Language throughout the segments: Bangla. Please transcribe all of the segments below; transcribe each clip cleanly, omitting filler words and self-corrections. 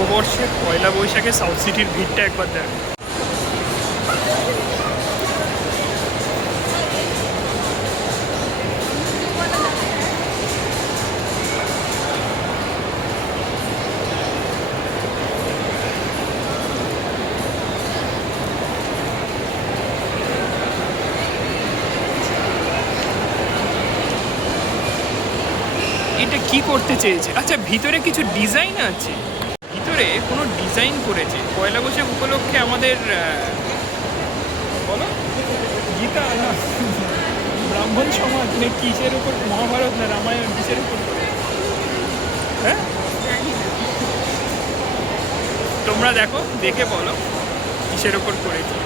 নববর্ষে পয়লা বৈশাখে সাউথ সিটির ভিড়টা একবার দেখ। এটা কি করতে চেয়েছে? আচ্ছা, ভিতরে কিছু ডিজাইন আছে, ভিতরে কোনো ডিজাইন করেছে পয়লা বৈশাখ উপলক্ষে আমাদের বলো গীতা না ব্রাহ্মণ সমাজ না কিসের উপর, মহাভারত না রামায়ণ, কিসের উপর করে? হ্যাঁ, তোমরা দেখো, দেখে বলো কিসের উপর করেছে।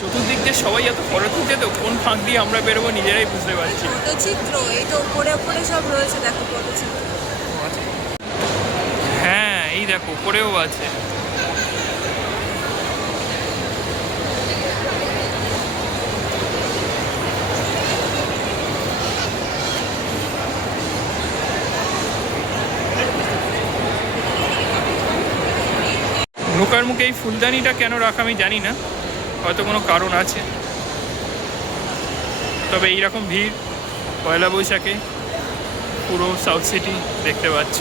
চতুর্দিক দিয়ে সবাই এত ফটো তুলছে, তো কোন ফাঁক দিয়ে আমরা বেরোবো নিজেরাই বুঝতে পারছি না। চিত্র এই তো উপরে উপরে সব রয়েছে, দেখো পটচিত্র। হ্যাঁ, এই দেখো উপরেও আছে। নৌকার মুখে এই ফুলদানিটা কেন রাখা আমি জানি না, হয়তো কোনো কারণ আছে। তবে এইরকম ভিড় পয়লা বৈশাখে পুরো সাউথ সিটি দেখতে পাচ্ছ।